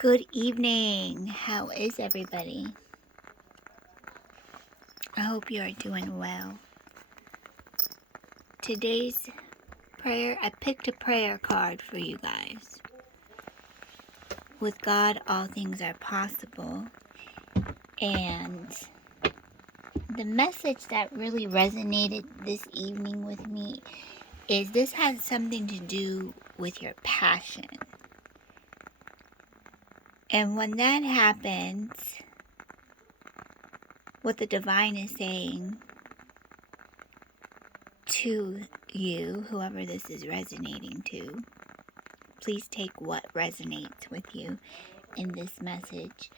Good evening. How is everybody? I hope you are doing well. Today's prayer, I picked a prayer card for you guys. With God, all things are possible. And the message that really resonated this evening with me is this has something to do with your passion. And when that happens, what the divine is saying to you, whoever this is resonating to, please take what resonates with you in this message.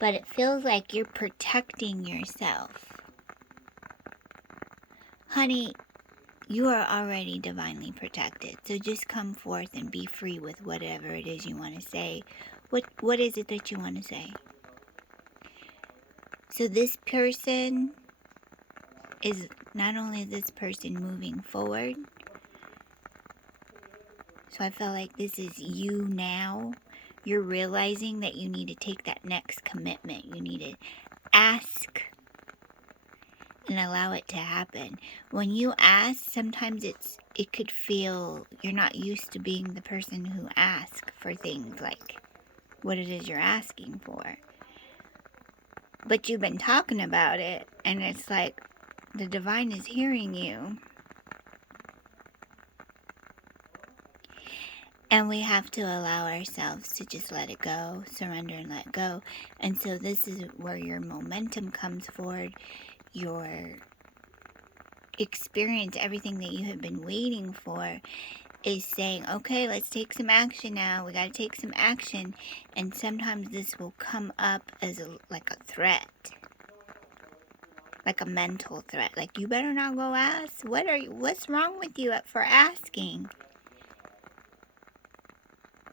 But it feels like you're protecting yourself. Honey, you are already divinely protected. So just come forth and be free with whatever it is you want to say. What is it that you want to say? So this person is not only this person moving forward. So I feel like this is you now. You're realizing that you need to take that next commitment. You need to ask and allow it to happen. When you ask, sometimes it could feel you're not used to being the person who asks for things like what it is you're asking for. But you've been talking about it, and it's like the divine is hearing you. And we have to allow ourselves to just let it go, surrender and let go. And so this is where your momentum comes forward, your experience, everything that you have been waiting for is saying, okay, let's take some action now. We got to take some action. And sometimes this will come up as like a threat, like a mental threat. Like, you better not go ask. What's wrong with you for asking?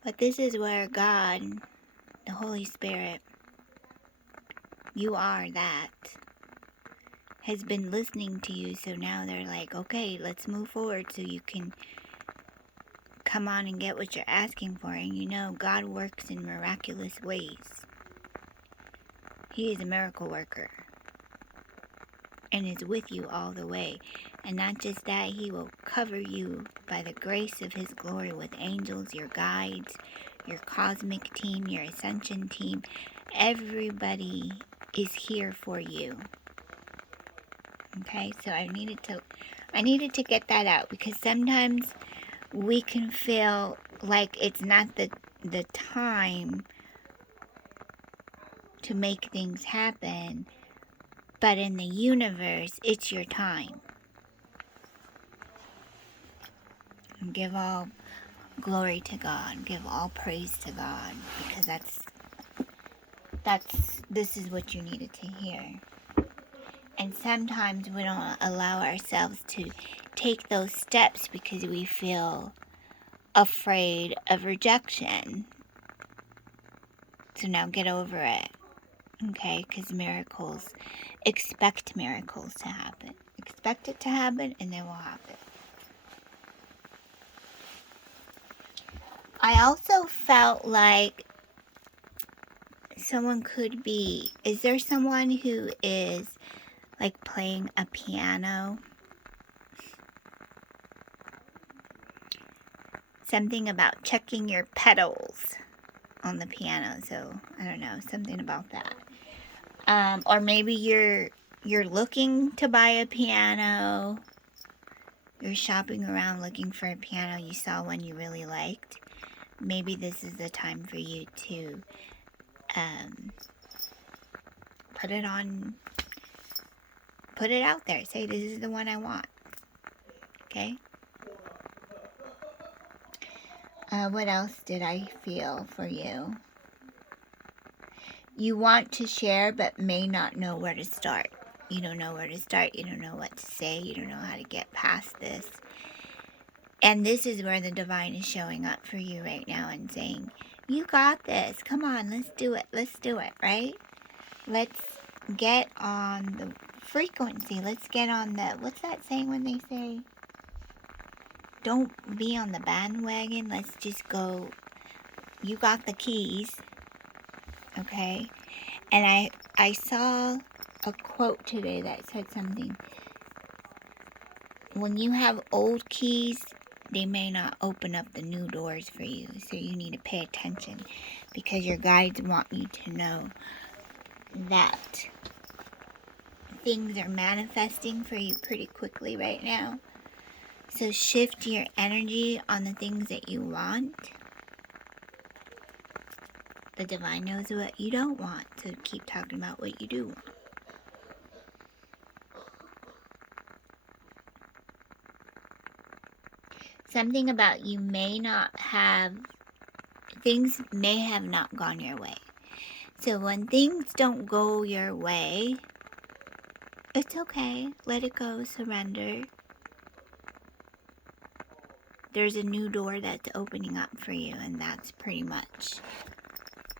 But this is where God, the Holy Spirit, you are that, has been listening to you. So now they're like, okay, let's move forward so you can come on and get what you're asking for. And you know, God works in miraculous ways. He is a miracle worker and is with you all the way. And not just that, He will cover you by the grace of His glory with angels, your guides, your cosmic team, your ascension team. Everybody is here for you. Okay, so I needed to get that out, because sometimes we can feel like it's not the time to make things happen, but in the universe, it's your time. And give all glory to God, give all praise to God, because this is what you needed to hear. And sometimes we don't allow ourselves to take those steps because we feel afraid of rejection. So now get over it, okay? Because expect miracles to happen. Expect it to happen, and they will happen. I also felt like is there someone who is like playing a piano? Something about checking your pedals on the piano. So I don't know, something about that. Or maybe you're looking to buy a piano. You're shopping around looking for a piano. You saw one you really liked. Maybe this is the time for you to put it out there. Say, this is the one I want. Okay? What else did I feel for you? You want to share, but may not know where to start. You don't know where to start. You don't know what to say. You don't know how to get past this. And this is where the divine is showing up for you right now and saying, you got this. Come on, let's do it. Let's do it, right? Let's get on the frequency. Let's get on the, what's that saying when they say, don't be on the bandwagon. Let's just go. You got the keys. okay? And I saw a quote today that said something. When you have old keys, they may not open up the new doors for you. So you need to pay attention, because your guides want you to know that things are manifesting for you pretty quickly right now. So shift your energy on the things that you want. The divine knows what you don't want, so keep talking about what you do want. Something about you may not have, things may have not gone your way. So when things don't go your way, it's okay. Let it go. Surrender. There's a new door that's opening up for you, and that's pretty much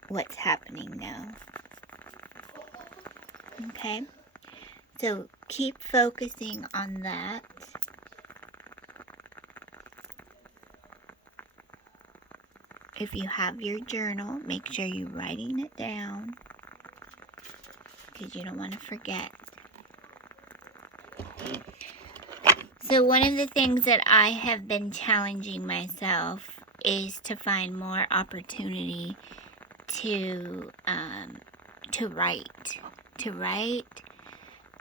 what's happening now. Okay? So keep focusing on that. If you have your journal, make sure you're writing it down, because you don't want to forget. So one of the things that I have been challenging myself is to find more opportunity to write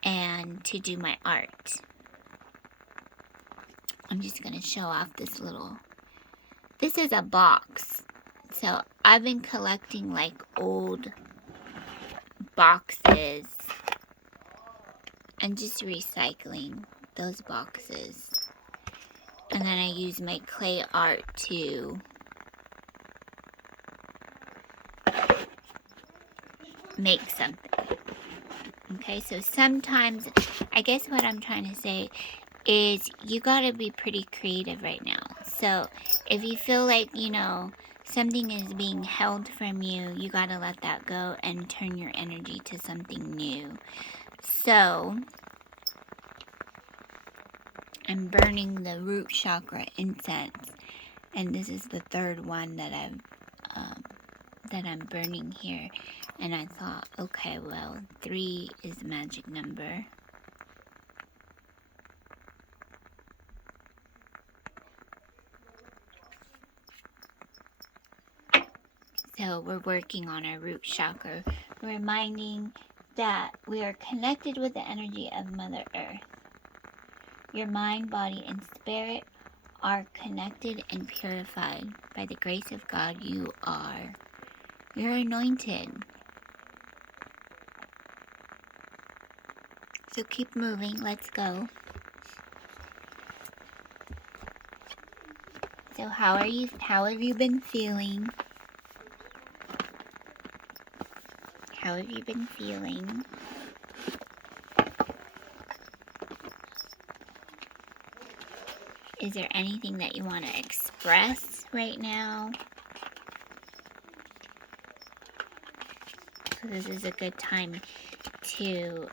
and to do my art. I'm just going to show off this is a box. So I've been collecting like old boxes and just recycling those boxes. And then I use my clay art to make something. Okay, so sometimes, I guess what I'm trying to say is you gotta be pretty creative right now. So if you feel like, something is being held from you, you gotta let that go and turn your energy to something new. So I'm burning the root chakra incense, and this is the third one that I'm burning here. And I thought, okay, well, 3 is a magic number. So we're working on our root chakra, reminding that we are connected with the energy of Mother Earth. Your mind, body, and spirit are connected and purified. By the grace of God, you're anointed. So keep moving. Let's go. So how have you been feeling? How have you been feeling? Is there anything that you want to express right now? So this is a good time to,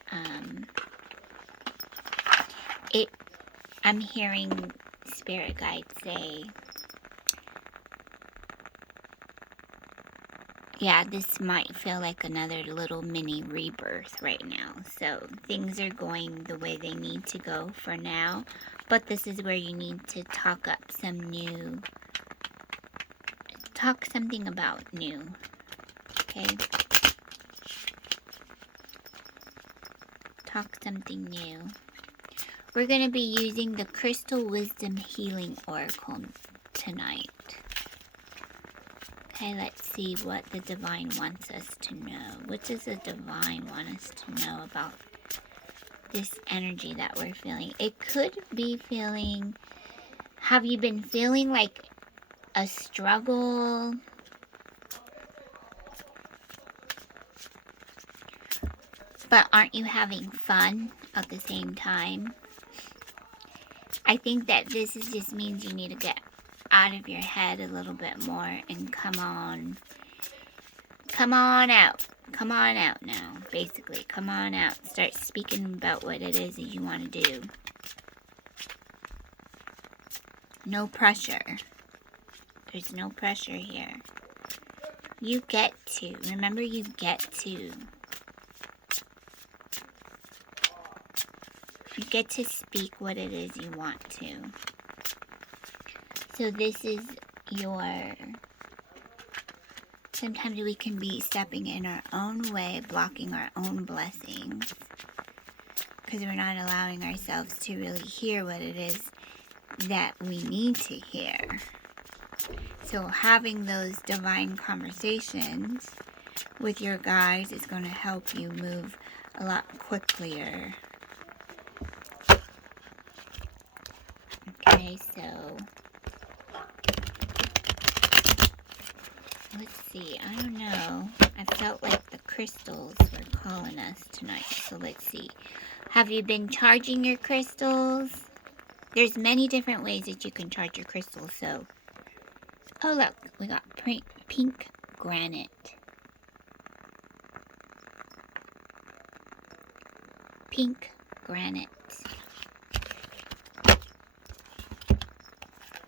I'm hearing spirit guides say, yeah, this might feel like another little mini rebirth right now. So things are going the way they need to go for now. But this is where you need to talk something about new. Okay? Talk something new. We're going to be using the Crystal Wisdom Healing Oracle tonight. Okay, let's see what the Divine wants us to know. What does the Divine want us to know about this energy that we're feeling? It could be feeling, have you been feeling like a struggle? But aren't you having fun at the same time? I think that this just means you need to get out of your head a little bit more and come on out. Come on out now, basically. Come on out. Start speaking about what it is that you want to do. No pressure. There's no pressure here. You get to. Remember, you get to. You get to speak what it is you want to. So this is your... Sometimes we can be stepping in our own way, blocking our own blessings, because we're not allowing ourselves to really hear what it is that we need to hear. So having those divine conversations with your guides is going to help you move a lot quicker. Okay, so let's see. I don't know. I felt like the crystals were calling us tonight. So let's see. Have you been charging your crystals? There's many different ways that you can charge your crystals. So, oh look, we got pink granite. Pink granite.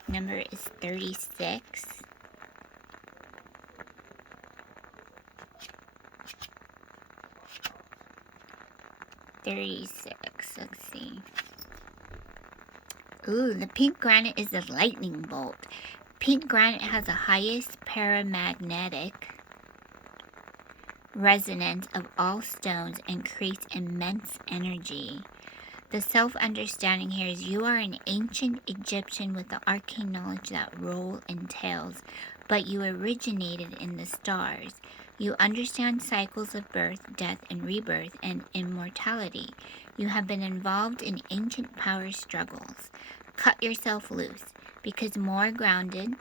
Number is 36. 36. Let's see. Ooh, the pink granite is the lightning bolt. Pink granite has the highest paramagnetic resonance of all stones and creates immense energy. The self-understanding here is you are an ancient Egyptian with the arcane knowledge that role entails, but you originated in the stars. You understand cycles of birth, death, and rebirth, and immortality. You have been involved in ancient power struggles. Cut yourself loose. Become more grounded.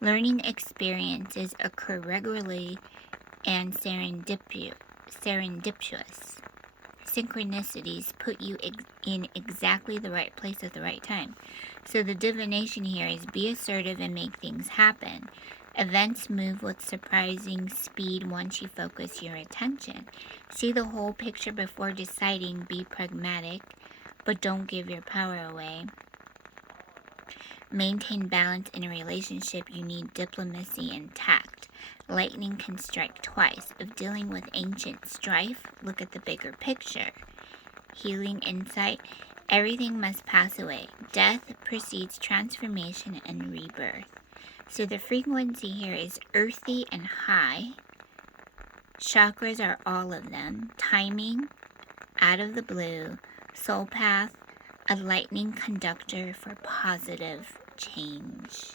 Learning experiences occur regularly and serendipitous. Synchronicities put you in exactly the right place at the right time. So the divination here is be assertive and make things happen. Events move with surprising speed once you focus your attention. See the whole picture before deciding. Be pragmatic, but don't give your power away. Maintain balance in a relationship. You need diplomacy and tact. Lightning can strike twice. If dealing with ancient strife, look at the bigger picture. Healing insight. Everything must pass away. Death precedes transformation and rebirth. So the frequency here is earthy and high. Chakras are all of them. Timing, out of the blue. Soul path, a lightning conductor for positive change.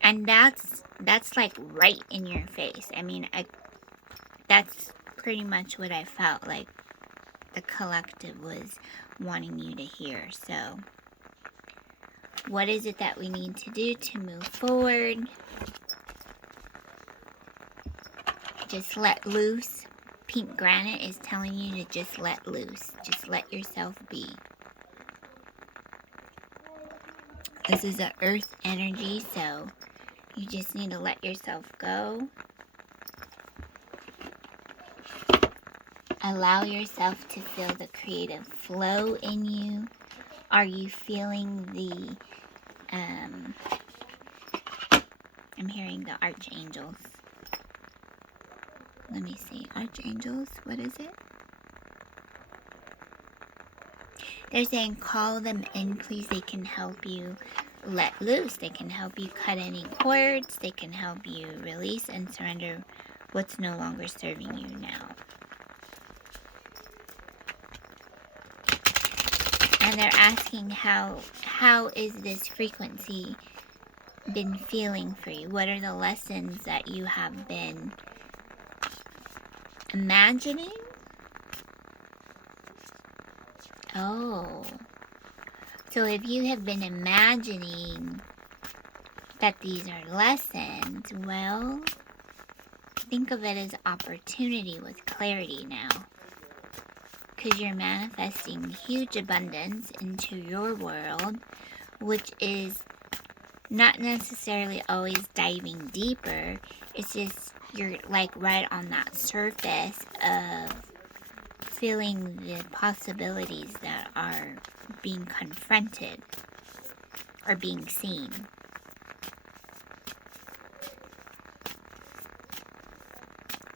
And that's like right in your face. I mean, that's pretty much what I felt like the collective was wanting you to hear. So, what is it that we need to do to move forward? Just let loose. Pink granite is telling you to just let loose. Just let yourself be. This is an earth energy, so you just need to let yourself go. Allow yourself to feel the creative flow in you. Are you feeling the, I'm hearing the archangels. Let me see, archangels, what is it? They're saying call them in, please. They can help you let loose. They can help you cut any cords. They can help you release and surrender what's no longer serving you now. And they're asking how is this frequency been feeling for you? What are the lessons that you have been imagining? Oh. So if you have been imagining that these are lessons, well, think of it as opportunity with clarity now. Because you're manifesting huge abundance into your world, which is not necessarily always diving deeper. It's just you're like right on that surface of feeling the possibilities that are being confronted or being seen.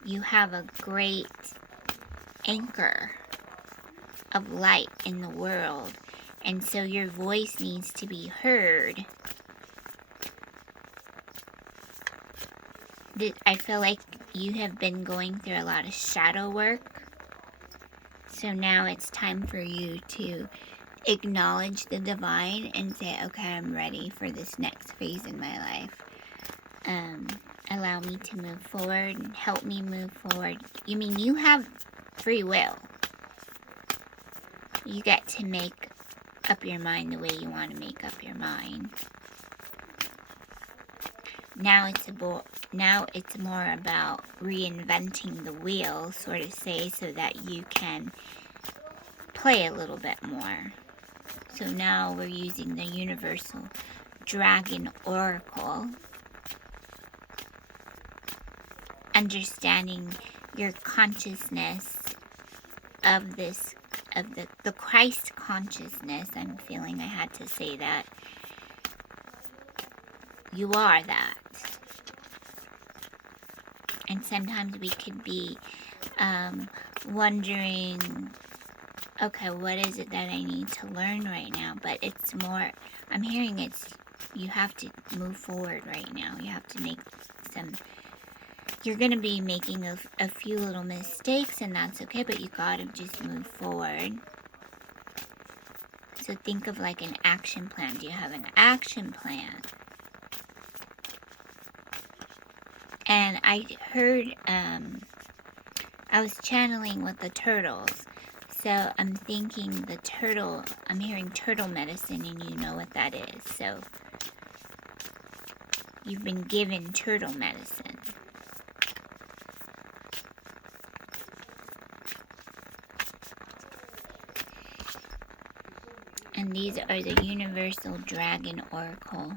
you have a great anchor of light in the world, and so your voice needs to be heard. I feel like you have been going through a lot of shadow work, so now it's time for you to acknowledge the divine and say, okay, I'm ready for this next phase in my life. Allow me to move forward and help me move forward. You mean you have free will. You get to make up your mind the way you want to make up your mind. Now it's more about reinventing the wheel, sort of say, so that you can play a little bit more. So now we're using the Universal Dragon Oracle. Understanding your consciousness of this, of the Christ consciousness. I'm feeling I had to say that. You are that. And sometimes we could be wondering, okay, what is it that I need to learn right now? But it's more, I'm hearing it's, you have to move forward right now. You have to make some, you're going to be making a few little mistakes, and that's okay, but you got to just move forward. So think of like an action plan. Do you have an action plan? And I heard, I was channeling with the turtles. So I'm thinking the turtle, I'm hearing turtle medicine, and you know what that is. So you've been given turtle medicine. And these are the Universal Dragon Oracle.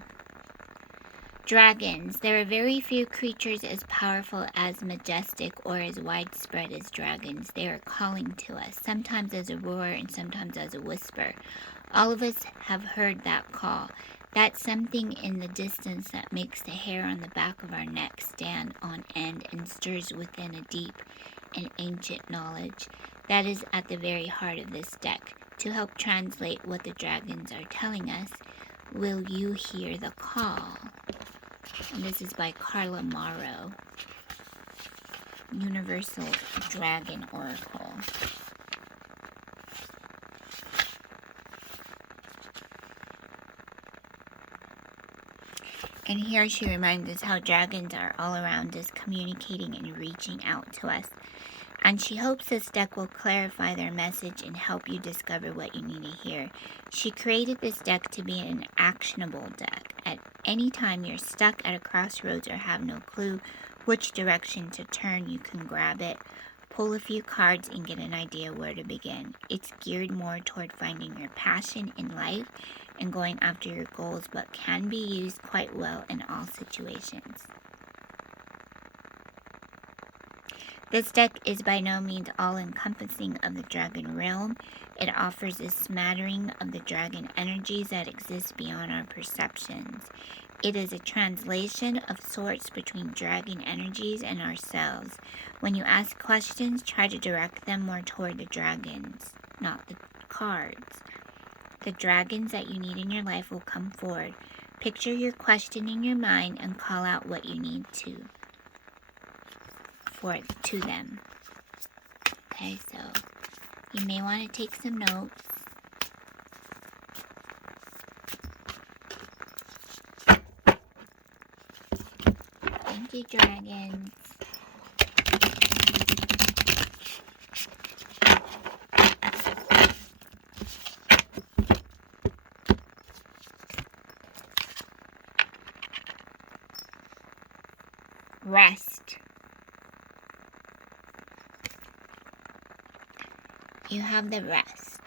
Dragons. There are very few creatures as powerful, as majestic, or as widespread as dragons. They are calling to us, sometimes as a roar and sometimes as a whisper. All of us have heard that call. That's something in the distance that makes the hair on the back of our neck stand on end and stirs within a deep and ancient knowledge. That is at the very heart of this deck. To help translate what the dragons are telling us, will you hear the call? And this is by Carla Morrow. Universal Dragon Oracle. And here she reminds us how dragons are all around us, communicating and reaching out to us. And she hopes this deck will clarify their message and help you discover what you need to hear. She created this deck to be an actionable deck. At any time you're stuck at a crossroads or have no clue which direction to turn, you can grab it, pull a few cards, and get an idea where to begin. It's geared more toward finding your passion in life and going after your goals, but can be used quite well in all situations. This deck is by no means all-encompassing of the dragon realm. It offers a smattering of the dragon energies that exist beyond our perceptions. It is a translation of sorts between dragon energies and ourselves. When you ask questions, try to direct them more toward the dragons, not the cards. The dragons that you need in your life will come forward. Picture your question in your mind and call out what you need to them. Okay, so you may want to take some notes. Thank you, dragons. Rest. You have the rest.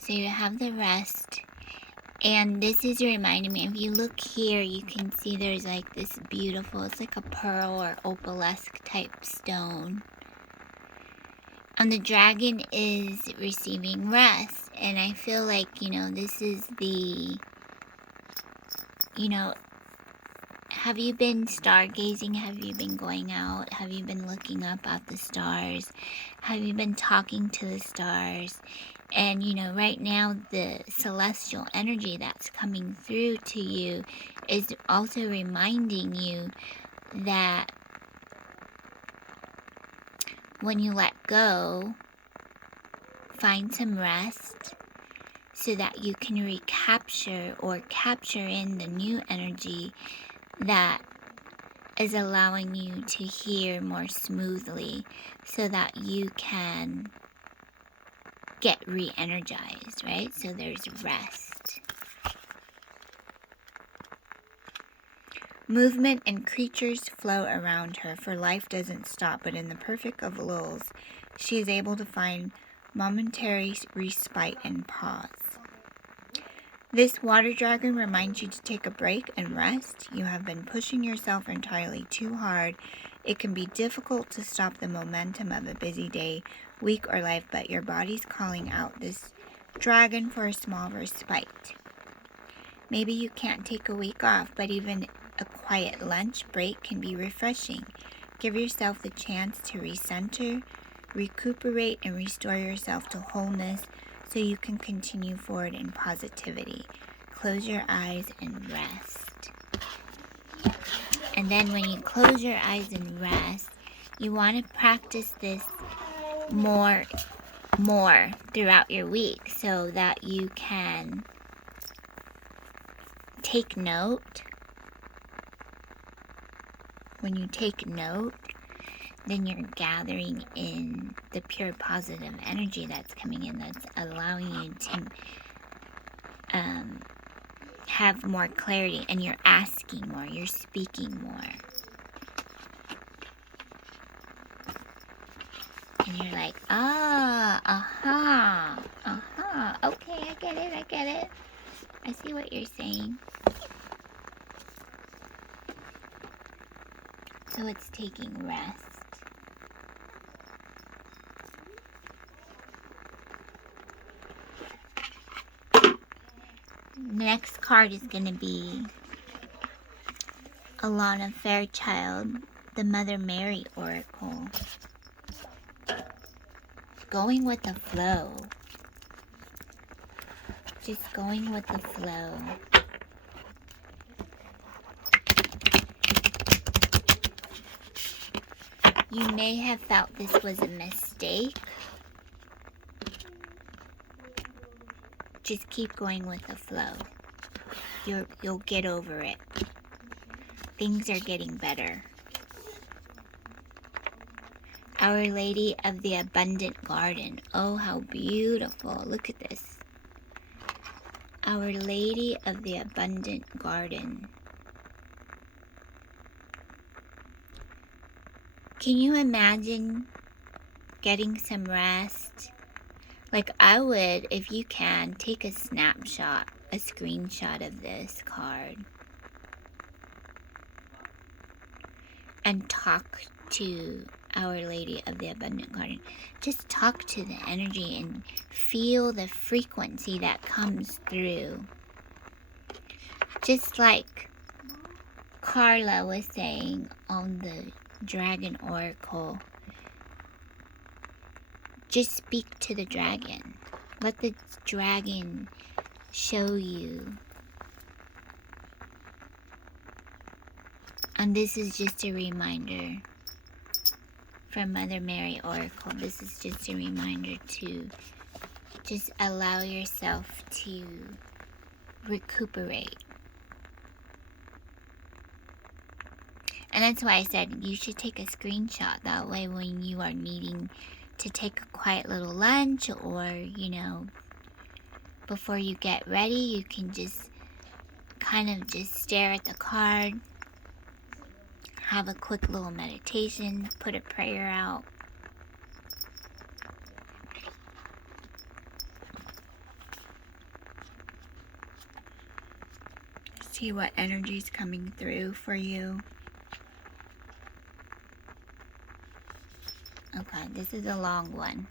So you have the rest. And this is reminding me, if you look here, you can see there's like this beautiful, it's like a pearl or opalesque type stone. And the dragon is receiving rest. And I feel like, this is the, Have you been stargazing? Have you been going out? Have you been looking up at the stars? Have you been talking to the stars? And you know, right now the celestial energy that's coming through to you is also reminding you that when you let go, find some rest so that you can recapture or capture in the new energy that is allowing you to hear more smoothly so that you can get re-energized, right? So there's rest. Movement and creatures flow around her, for life doesn't stop, but in the perfect of lulls, she is able to find momentary respite and pause. This water dragon reminds you to take a break and rest. You have been pushing yourself entirely too hard. It can be difficult to stop the momentum of a busy day, week, or life, but your body's calling out this dragon for a small respite. Maybe you can't take a week off, but even a quiet lunch break can be refreshing. Give yourself the chance to recenter, recuperate, and restore yourself to wholeness so you can continue forward in positivity. Close your eyes and rest. And then when you close your eyes and rest, you want to practice this more throughout your week so that you can take note. When you take note, then you're gathering in the pure positive energy that's coming in, that's allowing you to have more clarity, and you're asking more, you're speaking more. And you're like, okay, I get it. I see what you're saying. So it's taking rest. Next card is going to be Alana Fairchild, the Mother Mary Oracle. Going with the flow. Just going with the flow. You may have felt this was a mistake. Just keep going with the flow. You'll get over it. Things are getting better. Our Lady of the Abundant Garden. Oh, how beautiful. Look at this. Our Lady of the Abundant Garden. Can you imagine getting some rest? Like I would, if you can, take a snapshot, a screenshot of this card. And talk to Our Lady of the Abundant Garden. Just talk to the energy and feel the frequency that comes through. Just like Carla was saying on the Dragon Oracle. Just speak to the dragon. Let the dragon show you. And this is just a reminder from Mother Mary Oracle. This is just a reminder to just allow yourself to recuperate. And that's why I said you should take a screenshot. That way when you are needing to take a quiet little lunch, or, you know, before you get ready, you can just kind of just stare at the card, have a quick little meditation, put a prayer out. See what energy is coming through for you. Okay, this is a long one.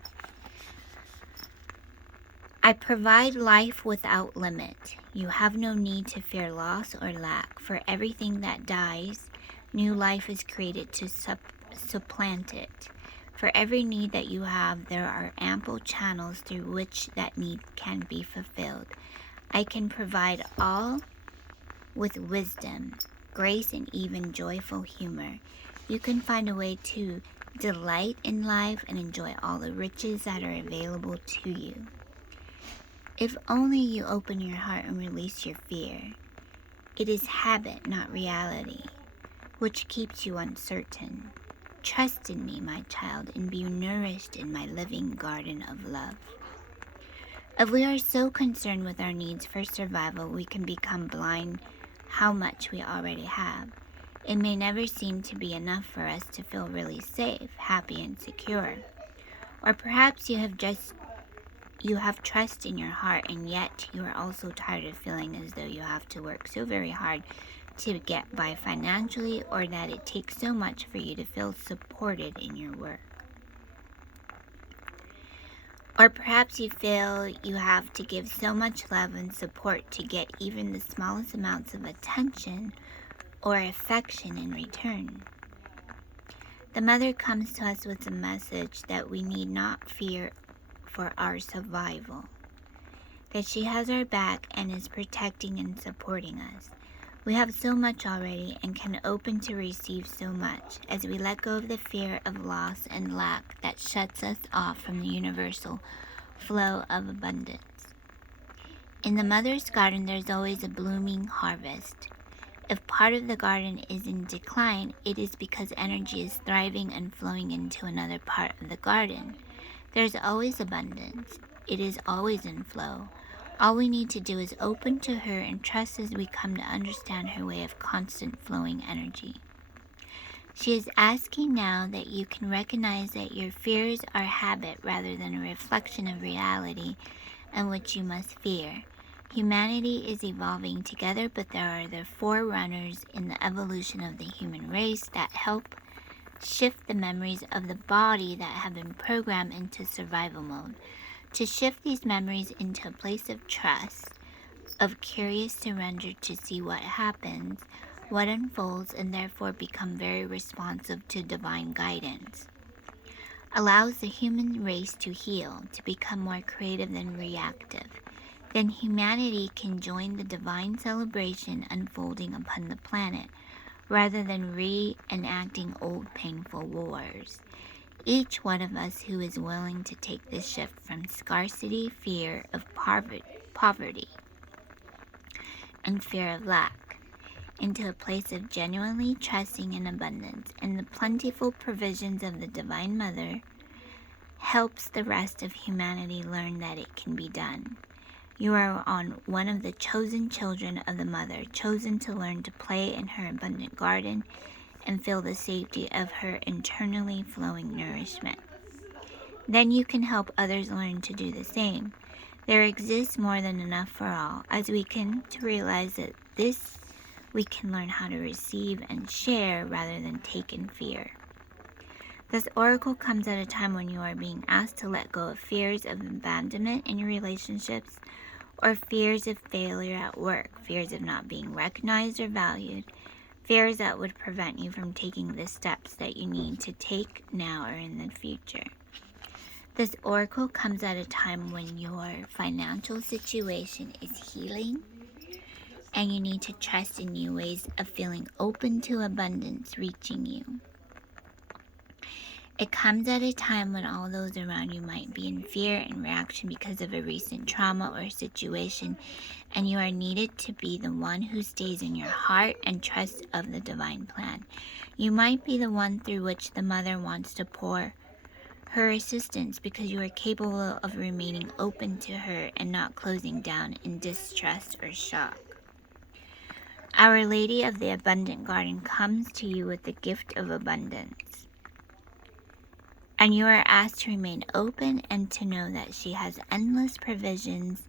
I I provide life without limit. You have no need to fear loss or lack. For everything that dies, new life is created to supplant it. For every need that you have, there are ample channels through which that need can be fulfilled. I can provide all with wisdom, grace, and even joyful humor. You can find a way to delight in life and enjoy all the riches that are available to you. If only you open your heart and release your fear. It is habit, not reality, which keeps you uncertain. Trust in me, my child, and be nourished in my living garden of love. If we are so concerned with our needs for survival, we can become blind how much we already have. It may never seem to be enough for us to feel really safe, happy, and secure. Or perhaps you have trust in your heart, and yet you are also tired of feeling as though you have to work so very hard to get by financially, or that it takes so much for you to feel supported in your work. Or perhaps you feel you have to give so much love and support to get even the smallest amounts of attention or affection in return. The mother comes to us with a message that we need not fear for our survival, that she has our back and is protecting and supporting us. We have so much already and can open to receive so much as we let go of the fear of loss and lack that shuts us off from the universal flow of abundance. In the mother's garden, there's always a blooming harvest. If part of the garden is in decline, it is because energy is thriving and flowing into another part of the garden. There's always abundance. It is always in flow. All we need to do is open to her and trust as we come to understand her way of constant flowing energy. She is asking now that you can recognize that your fears are habit rather than a reflection of reality and which you must fear. Humanity is evolving together, but there are the forerunners in the evolution of the human race that help shift the memories of the body that have been programmed into survival mode. To shift these memories into a place of trust, of curious surrender to see what happens, what unfolds, and therefore become very responsive to divine guidance. Allows the human race to heal, to become more creative than reactive. Then humanity can join the divine celebration unfolding upon the planet, rather than reenacting old painful wars. Each one of us who is willing to take this shift from scarcity, fear of poverty, and fear of lack, into a place of genuinely trusting in abundance and the plentiful provisions of the Divine Mother, helps the rest of humanity learn that it can be done. You are on one of the chosen children of the Mother, chosen to learn to play in her abundant garden and feel the safety of her internally flowing nourishment. Then you can help others learn to do the same. There exists more than enough for all. As we come to realize that this, we can learn how to receive and share rather than take in fear. This oracle comes at a time when you are being asked to let go of fears of abandonment in your relationships, or fears of failure at work, fears of not being recognized or valued, fears that would prevent you from taking the steps that you need to take now or in the future. This oracle comes at a time when your financial situation is healing and you need to trust in new ways of feeling open to abundance reaching you. It comes at a time when all those around you might be in fear and reaction because of a recent trauma or situation, and you are needed to be the one who stays in your heart and trust of the divine plan. You might be the one through which the Mother wants to pour her assistance because you are capable of remaining open to her and not closing down in distrust or shock. Our Lady of the Abundant Garden comes to you with the gift of abundance. And you are asked to remain open and to know that she has endless provisions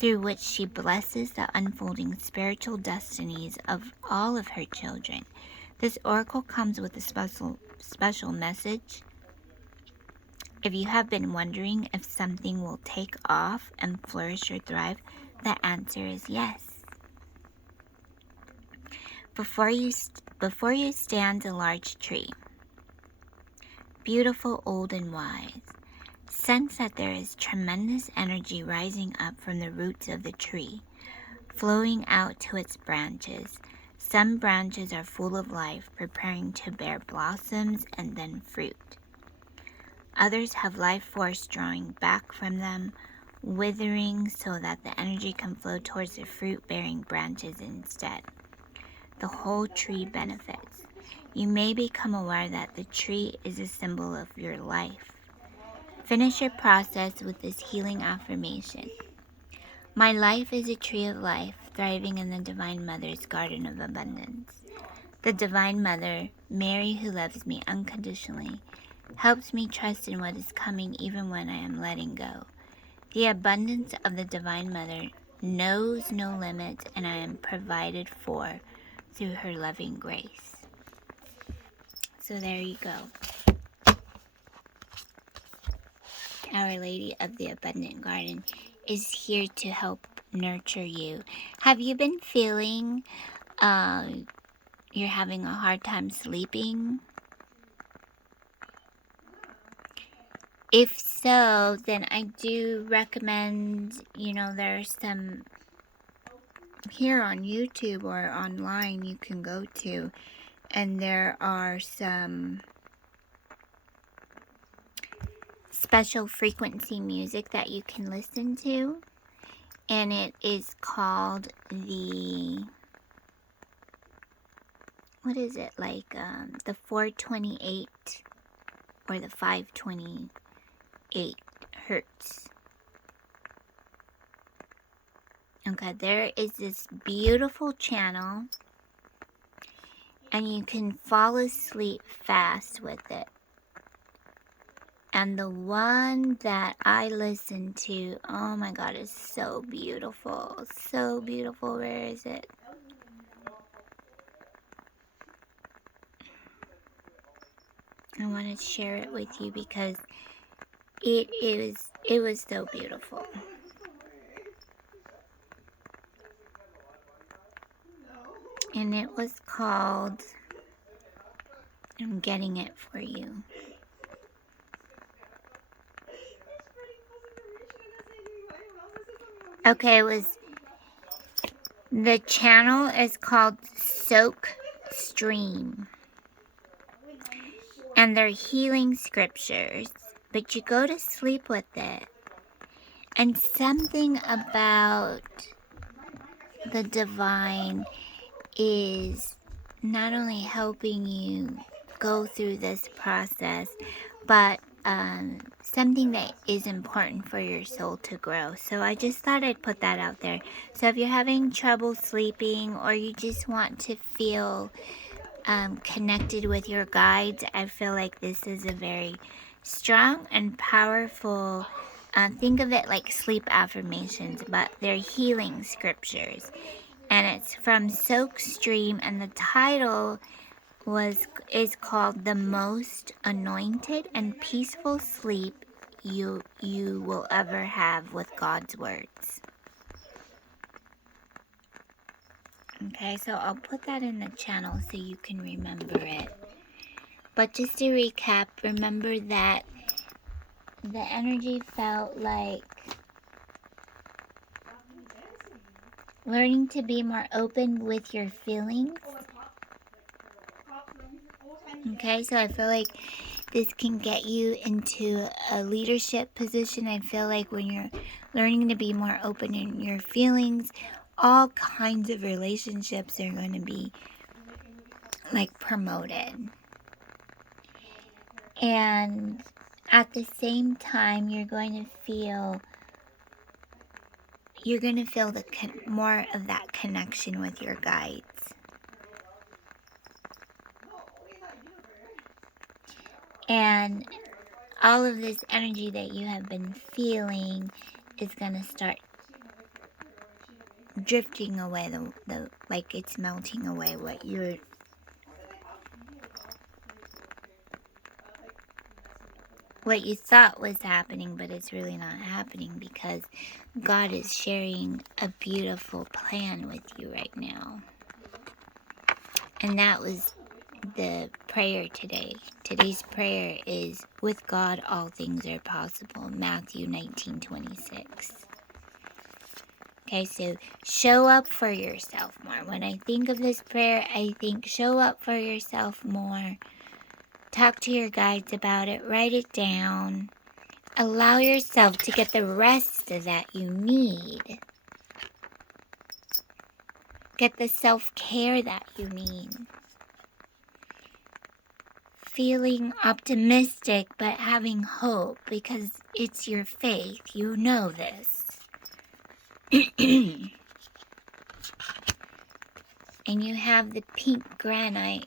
through which she blesses the unfolding spiritual destinies of all of her children. This oracle comes with a special message If you have been wondering if something will take off and flourish or thrive, the answer is yes. Before you stands a large tree, beautiful, old, and wise. Sense that there is tremendous energy rising up from the roots of the tree, flowing out to its branches. Some branches are full of life, preparing to bear blossoms and then fruit. Others have life force drawing back from them, withering so that the energy can flow towards the fruit-bearing branches instead. The whole tree benefits. You may become aware that the tree is a symbol of your life. Finish your process with this healing affirmation. My life is a tree of life, thriving in the Divine Mother's garden of abundance. The Divine Mother, Mary, who loves me unconditionally, helps me trust in what is coming even when I am letting go. The abundance of the Divine Mother knows no limits, and I am provided for through her loving grace. So there you go. Our Lady of the Abundant Garden is here to help nurture you. Have you been feeling you're having a hard time sleeping? If so, then I do recommend, there's some here on YouTube or online you can go to, and there are some special frequency music that you can listen to, and it is called the 428 or the 528 hertz. Okay, there is this beautiful channel, and you can fall asleep fast with it. And the one that I listen to, oh my God, is so beautiful. So beautiful. Where is it? I want to share it with you because it was so beautiful. And it was called, I'm getting it for you. Okay, the channel is called Soak Stream. And they're healing scriptures, but you go to sleep with it. And something about the divine is not only helping you go through this process, but something that is important for your soul to grow. So I just thought I'd put that out there. So if you're having trouble sleeping, or you just want to feel connected with your guides, I feel like this is a very strong and powerful, think of it like sleep affirmations, but they're healing scriptures. And it's from Soak Stream, and the title is called The Most Anointed and Peaceful Sleep You Will Ever Have with God's Words. Okay, so I'll put that in the channel so you can remember it. But just to recap, remember that the energy felt like learning to be more open with your feelings. Okay, so I feel like this can get you into a leadership position. I feel like when you're learning to be more open in your feelings, all kinds of relationships are going to be like promoted. And at the same time, you're going to feel more of that connection with your guides. And all of this energy that you have been feeling is going to start drifting away, like it's melting away what you're what you thought was happening, but it's really not happening because God is sharing a beautiful plan with you right now. And that was the prayer today. Today's prayer is, with God all things are possible, Matthew 19:26. Okay, so show up for yourself more. When I think of this prayer, I think show up for yourself more. Talk to your guides about it. Write it down. Allow yourself to get the rest that you need. Get the self-care that you need. Feeling optimistic but having hope because it's your faith. You know this. And you have the pink granite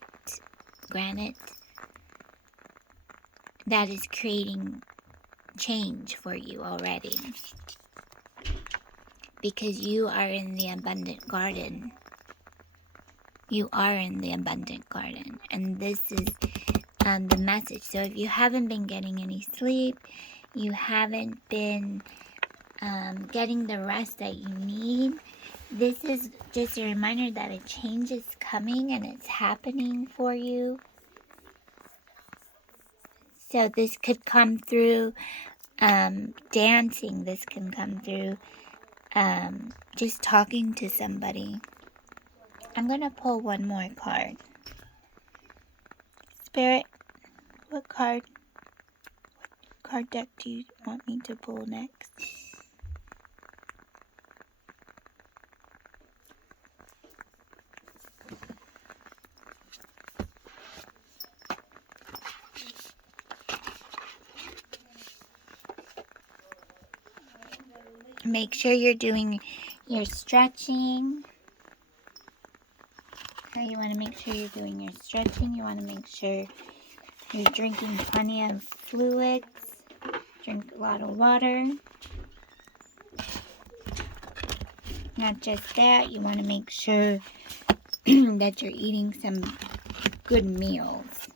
that is creating change for you already. Because you are in the abundant garden. You are in the abundant garden. And this is the message. So if you haven't been getting any sleep, you haven't been getting the rest that you need, this is just a reminder that a change is coming and it's happening for you. So this could come through dancing. This can come through just talking to somebody. I'm going to pull one more card. Spirit, what card deck do you want me to pull next? Make sure you're doing your stretching. Okay, you want to make sure you're doing your stretching. You want to make sure you're drinking plenty of fluids. Drink a lot of water. Not just that, you want to make sure that you're eating some good meals.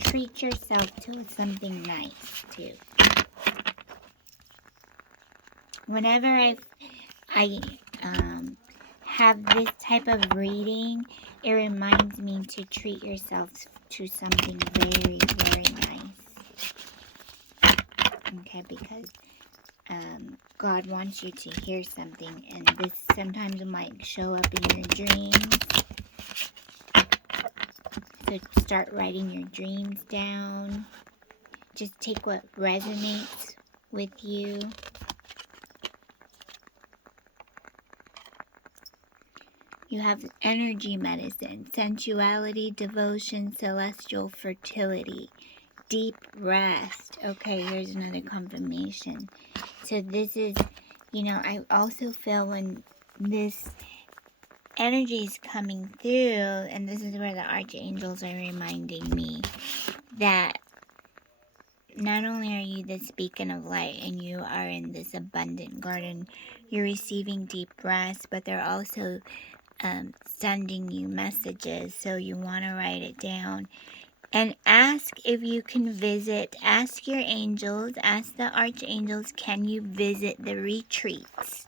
Treat yourself to something nice too. Whenever I have this type of reading, it reminds me to treat yourself to something very, very nice. Okay, because God wants you to hear something, and this sometimes might show up in your dreams. So start writing your dreams down. Just take what resonates with you. You have energy medicine, sensuality, devotion, celestial fertility, deep rest. Okay, here's another confirmation. So this is, I also feel when this energy is coming through, and this is where the archangels are reminding me that not only are you this beacon of light and you are in this abundant garden, you're receiving deep rest, but they're also sending you messages. So you want to write it down and ask if you can visit. Ask your angels, ask the archangels, can you visit the retreats,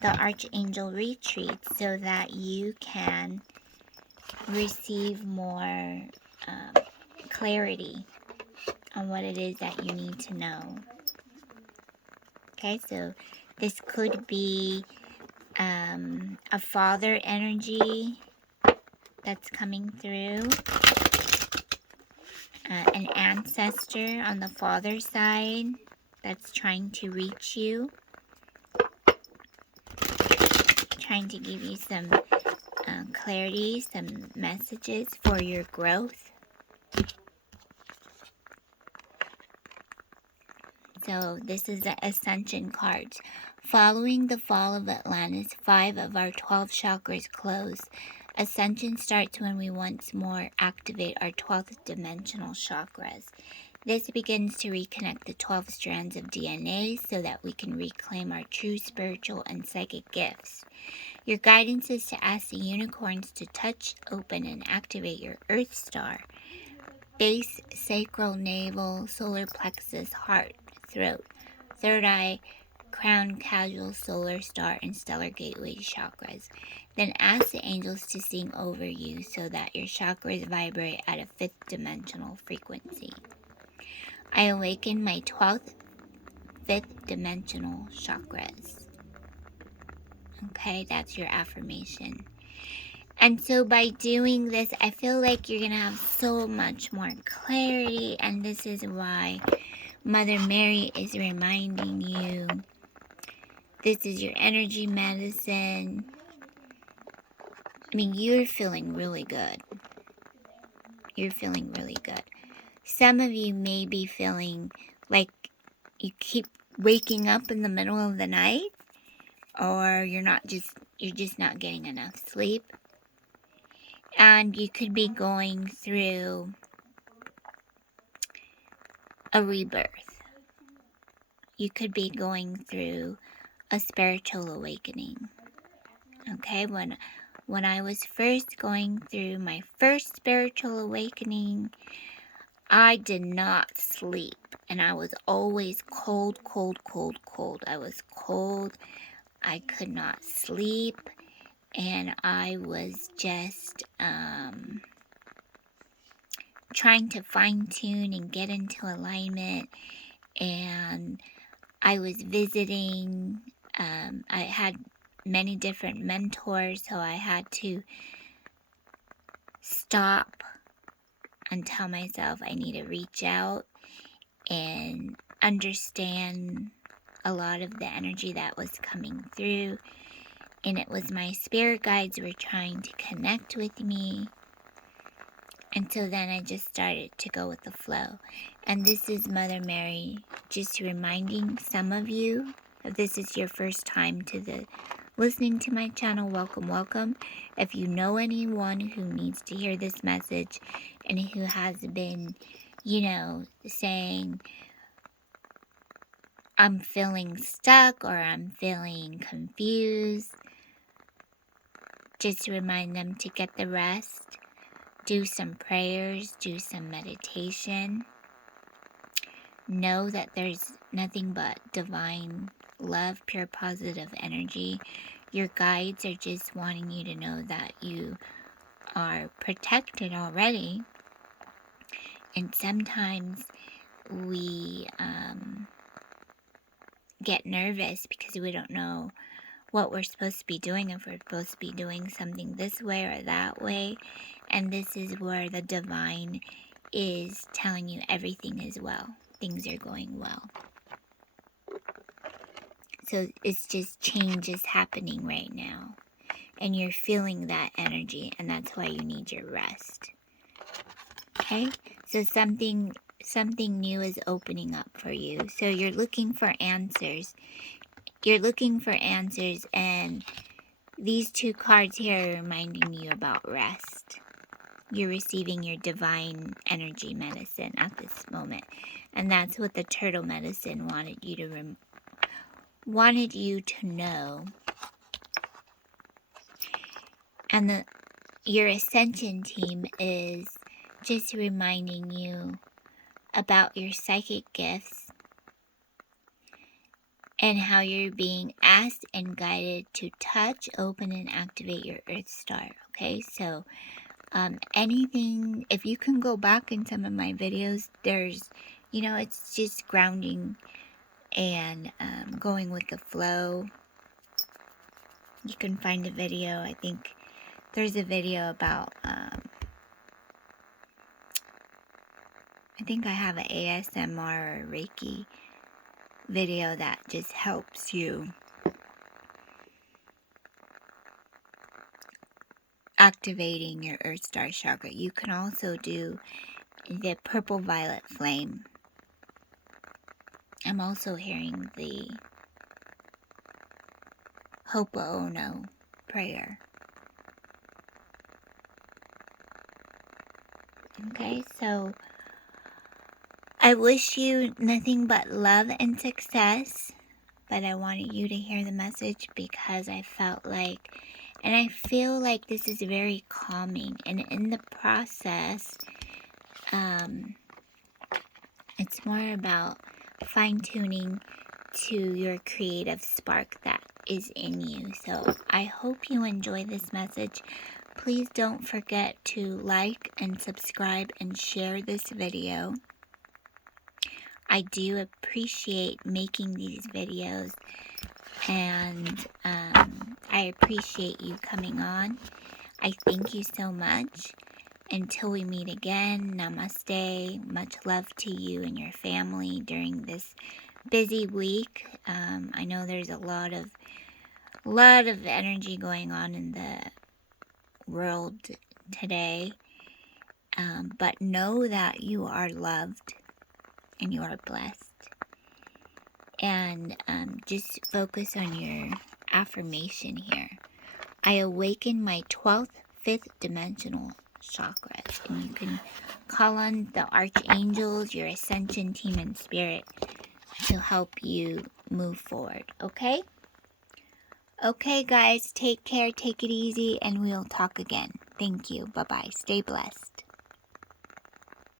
the archangel retreats, so that you can receive more clarity on what it is that you need to know. Okay, so this could be a father energy that's coming through, an ancestor on the father side that's trying to reach you, trying to give you some clarity, some messages for your growth. So this is the Ascension cards. Following the fall of Atlantis, 5 of our 12 chakras close. Ascension starts when we once more activate our 12th dimensional chakras. This begins to reconnect the 12 strands of DNA so that we can reclaim our true spiritual and psychic gifts. Your guidance is to ask the unicorns to touch, open, and activate your Earth Star. base, sacral, navel, solar plexus, heart, throat, third eye, crown, casual, solar, star, and stellar gateway chakras. Then ask the angels to sing over you so that your chakras vibrate at a 5th dimensional frequency. I awaken my 12th, 5th dimensional chakras. Okay, that's your affirmation. And so by doing this, I feel like you're going to have so much more clarity. And this is why Mother Mary is reminding you, this is your energy medicine. I mean, you're feeling really good. You're feeling really good. Some of you may be feeling like you keep waking up in the middle of the night, or you're just not getting enough sleep. And you could be going through a rebirth. You could be going through a spiritual awakening. Okay, when I was first going through my first spiritual awakening, I did not sleep, and I was always cold. I was cold. I could not sleep, and I was just trying to fine-tune and get into alignment. And I was visiting. I had many different mentors, so I had to stop and tell myself I need to reach out and understand a lot of the energy that was coming through. And it was my spirit guides were trying to connect with me. And so then I just started to go with the flow. And this is Mother Mary just reminding some of you, if this is your first time to listening to my channel, welcome. If you know anyone who needs to hear this message and who has been, saying, I'm feeling stuck or I'm feeling confused, just remind them to get the rest. Do some prayers, do some meditation. Know that there's nothing but divine love, pure positive energy. Your guides are just wanting you to know that you are protected already. And sometimes we get nervous because we don't know what we're supposed to be doing, if we're supposed to be doing something this way or that way. And this is where the divine is telling you everything is well. Things are going well. So it's just change is happening right now. And you're feeling that energy, and that's why you need your rest. Okay? So something new is opening up for you. So you're looking for answers. You're looking for answers, and these two cards here are reminding you about rest. You're receiving your divine energy medicine at this moment. And that's what the turtle medicine wanted you to know. And your ascension team is just reminding you about your psychic gifts and how you're being asked and guided to touch, open, and activate your Earth Star. Okay, so anything, if you can go back in some of my videos, there's, it's just grounding and going with the flow. You can find a video. I think there's a video about, I think I have an ASMR or Reiki video that just helps you activating your Earth Star chakra. You can also do the purple violet flame. I'm also hearing the Ho'oponopono prayer. Okay, so I wish you nothing but love and success, but I wanted you to hear the message because I felt like, and I feel like this is very calming, and in the process, It's more about fine-tuning to your creative spark that is in you. So I hope you enjoy this message. Please don't forget to like and subscribe and share this video. I do appreciate making these videos, and I appreciate you coming on. I thank you so much. Until we meet again, namaste. Much love to you and your family during this busy week. I know there's a lot of energy going on in the world today, but know that you are loved and you are blessed. And just focus on your affirmation here. I awaken my 12th, 5th dimensional chakra. And you can call on the archangels, your ascension team and spirit to help you move forward. Okay? Okay, guys. Take care. Take it easy. And we'll talk again. Thank you. Bye-bye. Stay blessed.